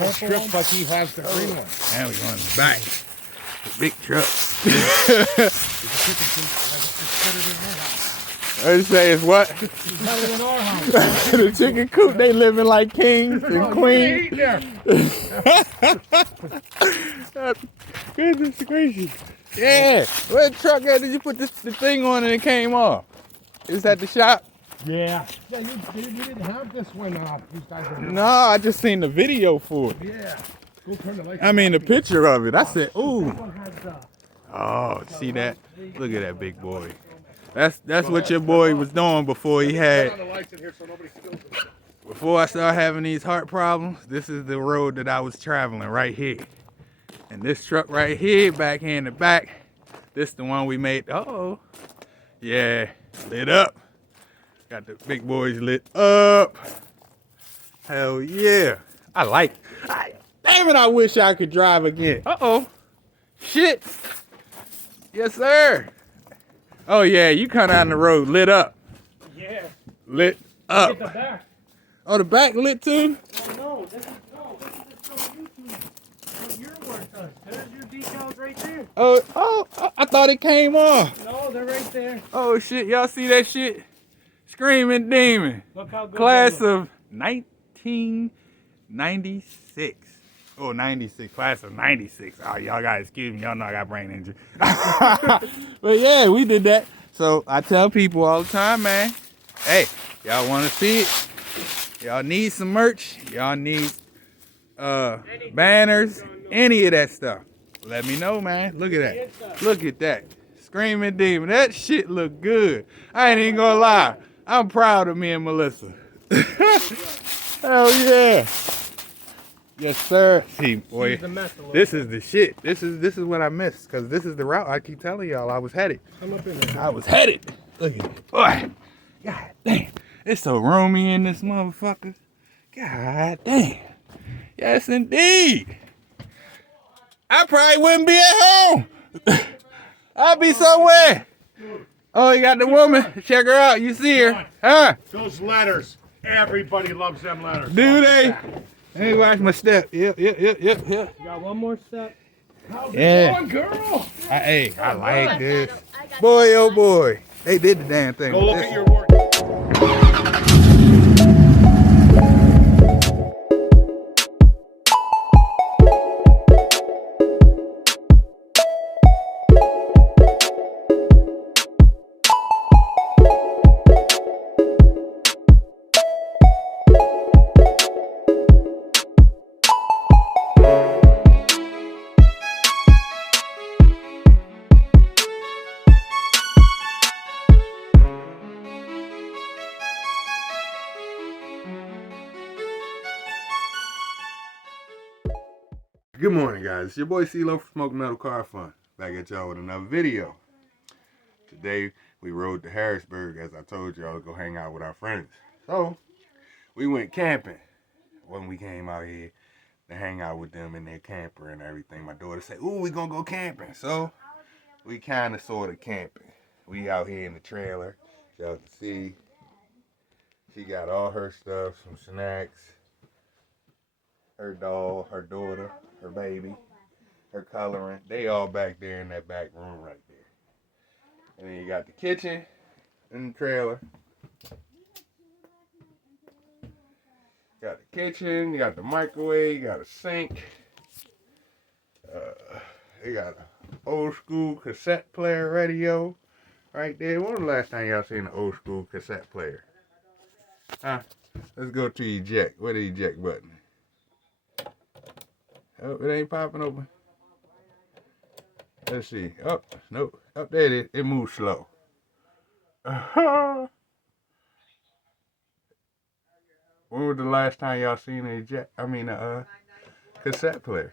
couple strips like he has the green one. Now we're going back. The big truck. What you say is what? It's better than our house. The chicken coop, they living like kings and queens. Goodness gracious. Yeah. What truck did you put the thing on and it came off? Is that the shop? Yeah. Yeah, you didn't have this one. These guys are No, I just seen the video for it. Yeah. Go turn the lights. I mean the picture of it. I said, ooh. This one has, Oh, see that? Look at that big boy. That's what your boy was doing before he had. Before I started having these heart problems, this is the road that I was traveling right here. And this truck right here, back here in the back, this the one we made. Uh-oh. Yeah, lit up. Got the big boys lit up. Hell yeah. I like it. Damn it, I wish I could drive again. Uh-oh. Shit. Yes, sir. Oh, yeah, you come down the road lit up. Yeah. Lit up. Get the back. Oh, the back lit too? No, this is just YouTube. What your work does. There's your decals right there. Oh, I thought it came off. No, they're right there. Oh, shit, y'all see that shit? Screaming Demon. Look how good. Class of 1996. Oh, 96, class of 96. Oh, y'all gotta excuse me. Y'all know I got brain injury. But yeah, we did that. So I tell people all the time, man, hey, y'all wanna see it? Y'all need some merch. Y'all need banners, any of that stuff. Let me know, man. Look at that. Look at that. Screaming Demon. That shit look good. I ain't even gonna lie. I'm proud of me and Melissa. Hell yeah. Yes, sir. See, boy, this is the shit. This is what I missed, because this is the route I keep telling y'all I was headed. Come up in there. I was headed. Look at it. Boy, god damn. It's so roomy in this motherfucker. God damn. Yes, indeed. I probably wouldn't be at home. I'd be somewhere. Oh, you got the woman. Check her out. You see her. Huh? Those letters. Everybody loves them letters. Do they? Let me watch my step. Yep. You got one more step. How's Yeah. it going, girl? Hey, I like this. Boy, oh boy. They did the damn thing. Go look at your work. Good morning, guys. It's your boy CeeLo from Smoke Metal Car Fun. Back at y'all with another video. Today, we rode to Harrisburg, as I told y'all, to go hang out with our friends. So, we went camping when we came out here to hang out with them in their camper and everything. My daughter said, ooh, we gonna go camping. So, we kind of sort of camping. We out here in the trailer. Y'all can see, she got all her stuff, some snacks, her doll, her daughter, her baby, her coloring. They all back there in that back room right there. And then you got the kitchen in the trailer. Got the kitchen, you got the microwave, you got a sink. You got an old school cassette player radio right there. When was the last time y'all seen an old school cassette player? Huh? Let's go to eject. Where's the eject button? Oh, it ain't popping open. Let's see. Oh, nope. Up there it is. It moves slow. When was the last time y'all seen a cassette player?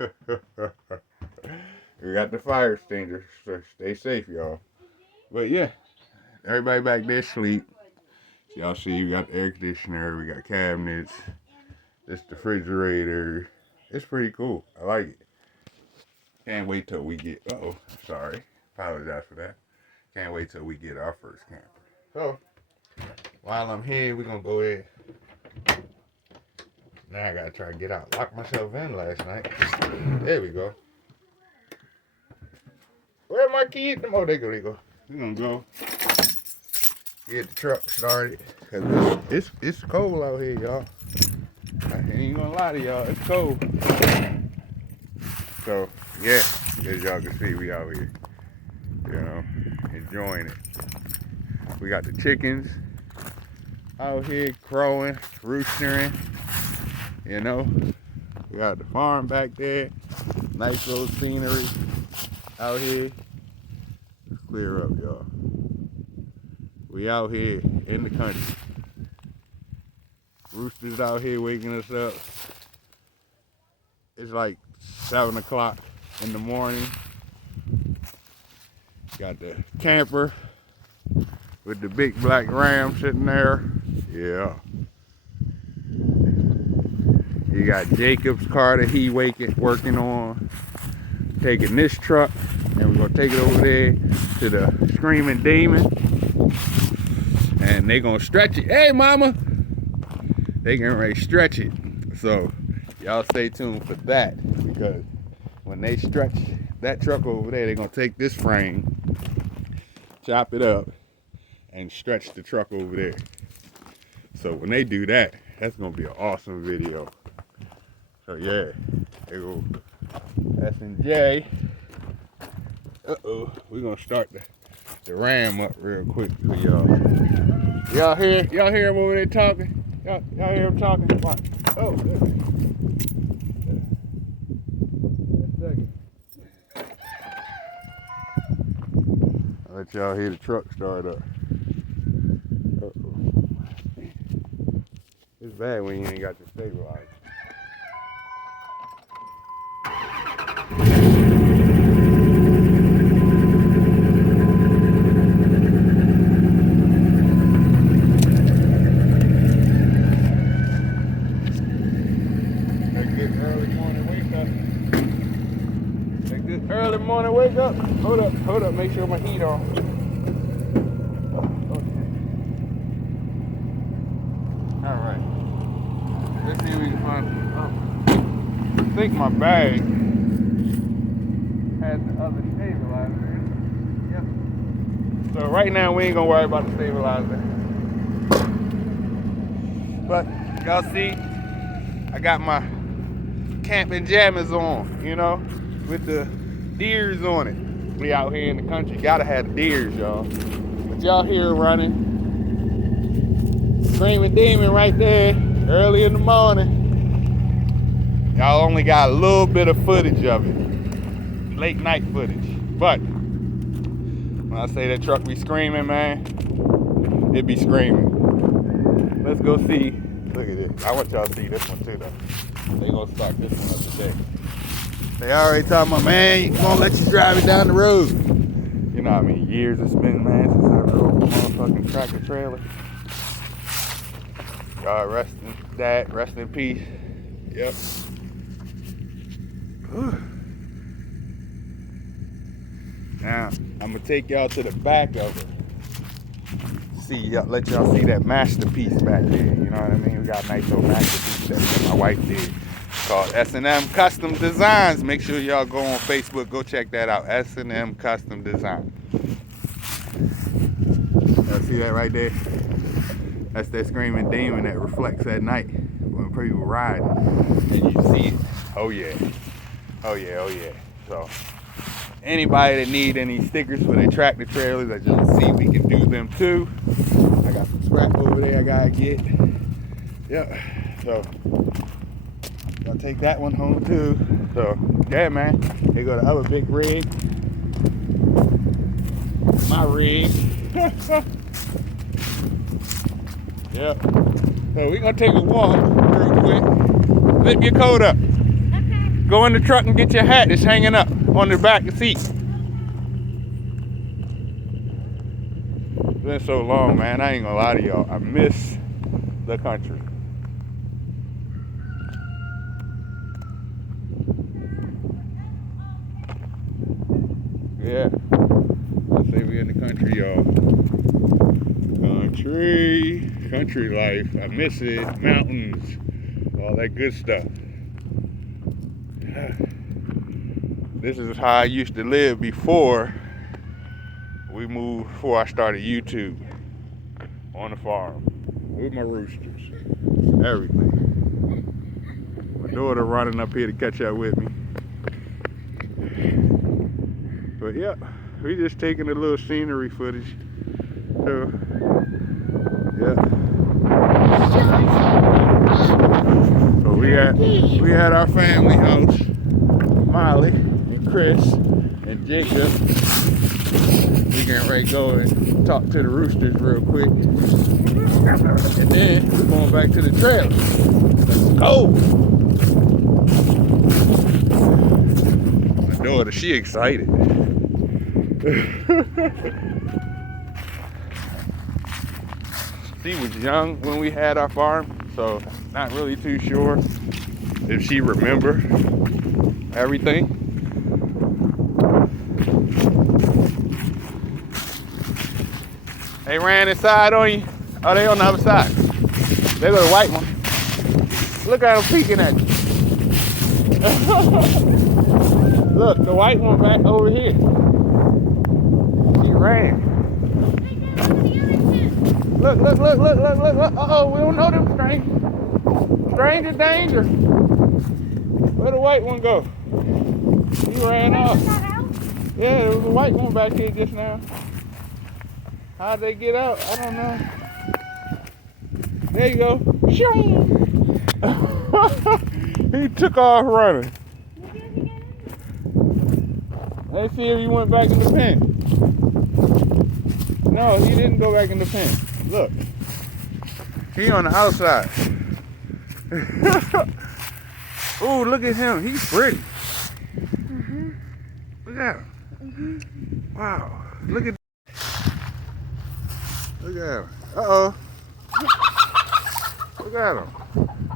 We got the fire extinguisher, so stay safe, y'all. But yeah, everybody back there sleep. Y'all see, we got the air conditioner, we got cabinets. It's the refrigerator. It's pretty cool. I like it. Can't wait till we get, sorry. Apologize for that. Can't wait till we get our first camper. So, while I'm here, we're going to go ahead Now I gotta try to get out. Locked myself in last night. There we go. Where my kids? Oh, there you go. We're gonna go get the truck started. Cause it's cold out here, y'all. I ain't gonna lie to y'all, it's cold. So yeah, as y'all can see, we out here, you know, enjoying it. We got the chickens out here crowing, roostering, you know. We got the farm back there. Nice little scenery out here. Let's clear up, y'all. We out here in the country. Roosters out here waking us up. It's like 7 o'clock in the morning. Got the camper with the big black ram sitting there. Yeah. You got Jacob's car that he working on. Taking this truck, and we're gonna take it over there to the Screaming Demon. And they gonna stretch it. Hey mama! They getting ready to stretch it. So y'all stay tuned for that, because when they stretch that truck over there, they're gonna take this frame, chop it up, and stretch the truck over there. So when they do that, that's gonna be an awesome video. So yeah, they go S&J. We're gonna start the ram up real quick for y'all. Y'all hear them over there talking? Y'all hear them talking? Watch. Oh, I'll let y'all hear the truck start up. It's bad when you ain't got the stabilizer. Early morning wake up. Hold up, make sure my heat on. Okay. Alright. Let's see if we can find. I think my bag has the other stabilizer in it. Yep. So right now we ain't gonna worry about the stabilizer. But y'all see, I got my camping jammies on, you know, with the deers on it. We out here in the country, gotta have the deers, y'all. But y'all here running. Screaming Demon right there, early in the morning. Y'all only got a little bit of footage of it. Late night footage. But when I say that truck be screaming, man, it be screaming. Let's go see. Look at this. I want y'all to see this one too, though. They gonna start this one up today. They already talking about, man, you gonna let you drive it down the road. You know how many years it's been, man, since I drove a motherfucking tractor trailer. God rest in peace. Yep. Whew. Now, I'm gonna take y'all to the back of it. Let y'all see that masterpiece back there. You know what I mean? We got a nice little masterpiece that my wife did, called S&M Custom Designs. Make sure y'all go on Facebook, go check that out. S&M Custom Design. Y'all see that right there? That's that Screaming Demon that reflects at night when people ride. And you see it. Oh yeah. Oh yeah, oh yeah. So anybody that need any stickers for their tractor trailers that y'all see, we can do them too. I got some scrap over there I gotta get. Yep. So y'all take that one home too. So yeah, man. Here go the other big rig. My rig. Yep. So we're gonna take a walk real quick. Flip your coat up. Okay. Go in the truck and get your hat that's hanging up on the back of the seat. It's been so long, man. I ain't gonna lie to y'all. I miss the country. Yeah. I say we in the country, y'all. Country life. I miss it. Mountains, all that good stuff. This is how I used to live before I started YouTube on the farm with my roosters, everything. My daughter running up here to catch up with me. But yeah, we just taking a little scenery footage. So yeah. So we had our family house, Molly and Chris and Jacob. We can go and talk to the roosters real quick. And then we're going back to the trailer. Let's go. My daughter, she excited. She was young when we had our farm, so not really too sure if she remember everything. They ran inside on you? Oh, they on the other side. They go the white one. Look at them peeking at you. Look, the white one back over here. She ran. Look. Uh-oh, we don't know them strangers. Stranger danger. Where'd the white one go? He ran off. Yeah, there was a white one back here just now. How'd they get out? I don't know. There you go. He took off running. Let's see if he went back in the pen. No, he didn't go back in the pen. Look. He on the outside. Ooh, look at him. He's pretty. Look at him. Wow. Look at him. Uh-oh. Look at him.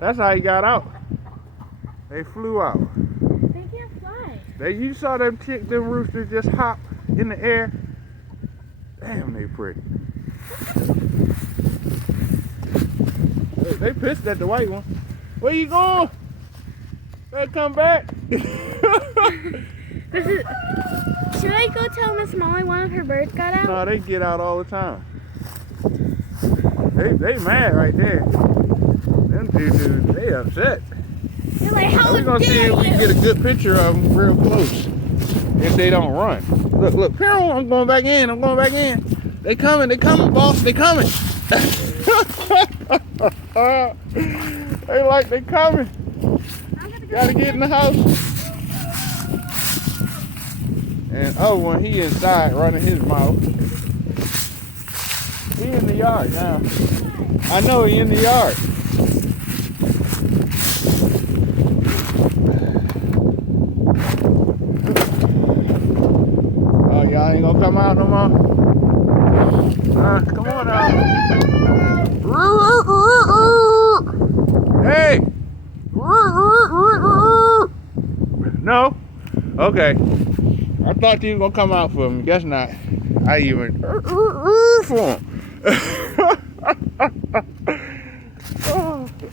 That's how he got out. They flew out. They can't fly. You saw them roosters just hop in the air. Damn, they pretty. They pissed at the white one. Where you going? Better come back. Should I go tell Miss Molly one of her birds got out? No, they get out all the time. They mad right there. Them dudes, they upset. They're like, how we're gonna see if we can get a good picture of them real close. If they don't run. Look, I'm going back in. They coming, boss, they coming. They coming. Gotta get in the house. And when he inside running his mouth. He in the yard now. I know he in the yard. Oh, y'all ain't gonna come out no more? Come on out. Hey! No? Okay. I thought you were gonna come out for me. Guess not. I even for him.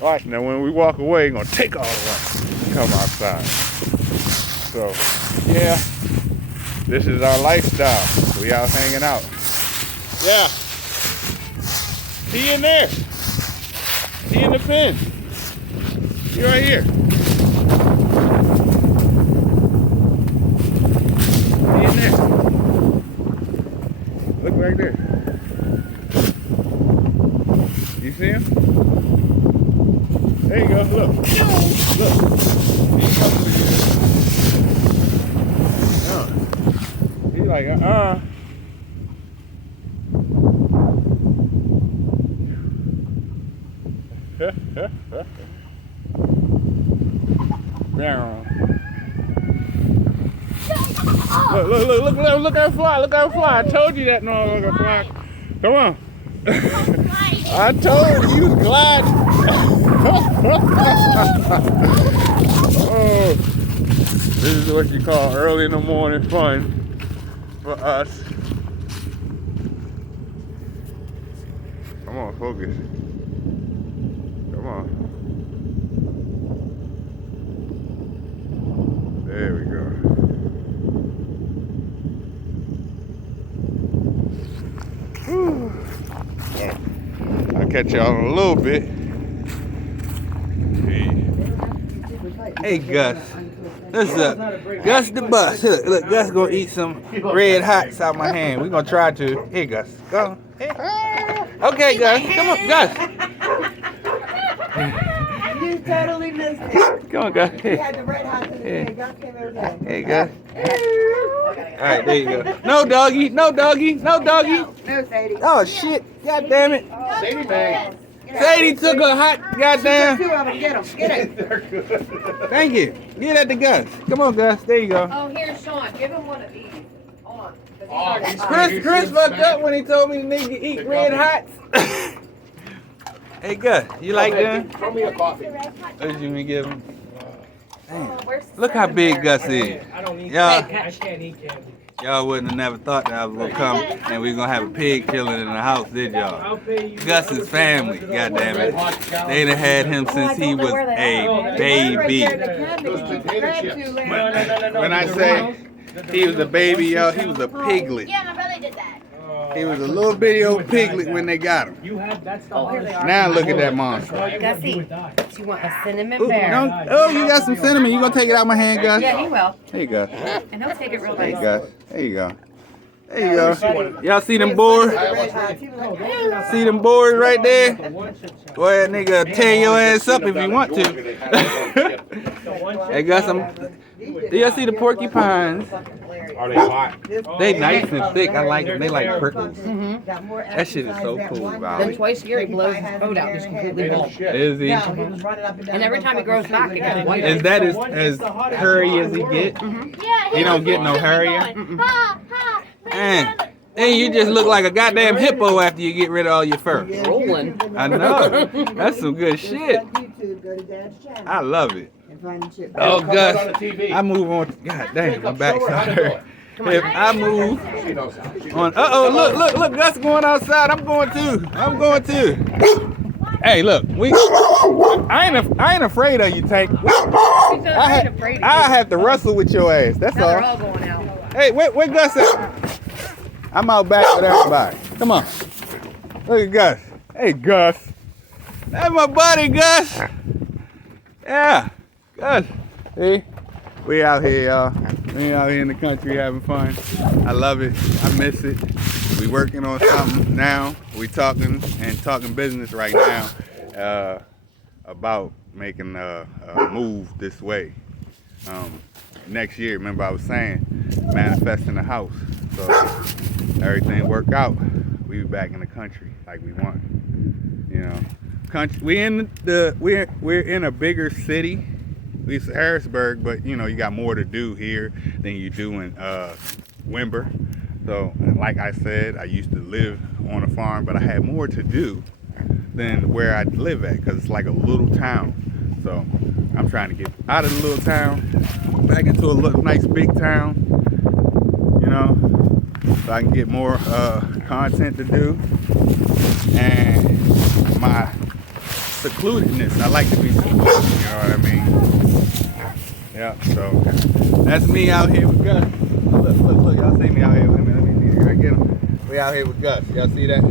Alright, now when we walk away, we're gonna take all of us and come outside. So, yeah. This is our lifestyle. We out hanging out. Yeah. He in there. He in the pen. He right here. He in there. Look right there. You see him? There you go. Look. Look. He's coming for you. He's like, Look how fly, I told you that motherfucker fly. Come on. I told you he was gliding. Oh, this is what you call early in the morning fun for us. Come on, focus. Come on. catch y'all in a little bit. Hey Gus, what's up? Gus the bus. Look, Gus gonna eat some red hots out my hand. We gonna try to. Here, Gus. Go. Here. Okay, Gus. Come on, Gus. You totally missed it. Come on, Gus. You Here. had the red hot in the Yeah. day. God came over there. Hey, Gus. All right, there you go. No doggy. No doggy. No doggy. No, Sadie. Oh shit! God damn it! Sadie bag. Sadie took a hot goddamn. Two of them. Get them. Get it. Thank you. Get at the Gus. Come on, Gus. There you go. Oh, here, Sean, give him one of these. Hold on. 'cause he's Oh, already he's fine. Chris fucked up when he told me nigga to eat red hots. Hey Gus, you like them? Throw me a coffee. What did you give him? Damn. Where's the Look how cinnamon big bear? Gus is. I don't eat Y'all, candy. I can't eat candy. y'all wouldn't have never thought that I was gonna come and we gonna have a pig killing in the house, did y'all? I'll pay you. Gus's family, goddamn it. They done had him since he was a baby. When I say he was a baby, y'all, he was a piglet. Yeah, my brother did that. He was a little bitty old piglet when they got him. You have that's the Oh, here they hardest. are. Now look at that monster. Gussie, You would die. you want a cinnamon Ooh, bear? oh, you got some cinnamon. You gonna take it out my hand, Gus? Yeah, he will. There you go. And he'll take it real There you nice. go. There you go. There you go. Y'all see them boards? See them boards right there? Boy, that nigga tear your ass up if you want to. Hey, got some. Do y'all see the porcupines? Are they hot? They nice and thick. I like them. They like prickles. Mm-hmm. That shit is so cool, Then Valerie. twice a year he blows his boat out just completely bald. Is he? And every time he grows back, it gets whiter. Is that as hairy as he get? Yeah, He don't get no hairier? Ha, ha. Man, and you just look like a goddamn hippo after you get rid of all your fur. Rolling. I know. That's some good shit. I love it. Oh, Gus, I move on. God damn, my backside hurt. If I move on, look, Gus going outside. I'm going too. Hey, look, I ain't afraid of you, Tank. I have to wrestle with your ass. That's Now they're all. all going out. Hey, where Gus at? I'm out back with everybody. Come on. Look at Gus. Hey, Gus. That's my buddy, Gus. Yeah, Gus. See? We out here, y'all. We out here in the country having fun. I love it. I miss it. We working on something now. We talking business right now about making a move this way. Next year, remember I was saying, manifesting a house. So everything work out. We be back in the country like we want. You know, we're in a bigger city. It's Harrisburg, but you know you got more to do here than you do in Wimber. So, like I said, I used to live on a farm, but I had more to do than where I live at because it's like a little town. So I'm trying to get out of the little town, back into a nice big town, you know, so I can get more content to do. And my secludedness, I like to be secluded, you know what I mean? Yeah, so that's me out here with Gus. Look, y'all see me out here. Let me see if I get him. We out here with Gus. Y'all see that?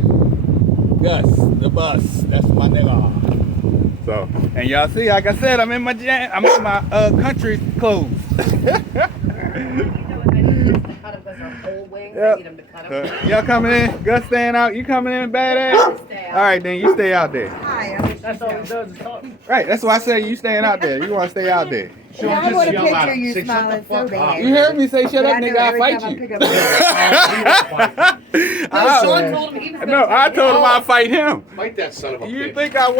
Gus, the bus. That's my nigga. So, and y'all see, like I said, I'm in my country clothes. Y'all coming in? Gus staying out? You coming in badass? All right, then you stay out there. That's all he does is talk. Right, that's why I say you staying out there. You want to stay out there. Yeah, I want to picture you smiling so bad. You heard me say, shut up, I know nigga, I'll every fight time I you. pick up my Sean told him he was No, I told him I'd fight him. Fight that son of a You bitch. think I won't?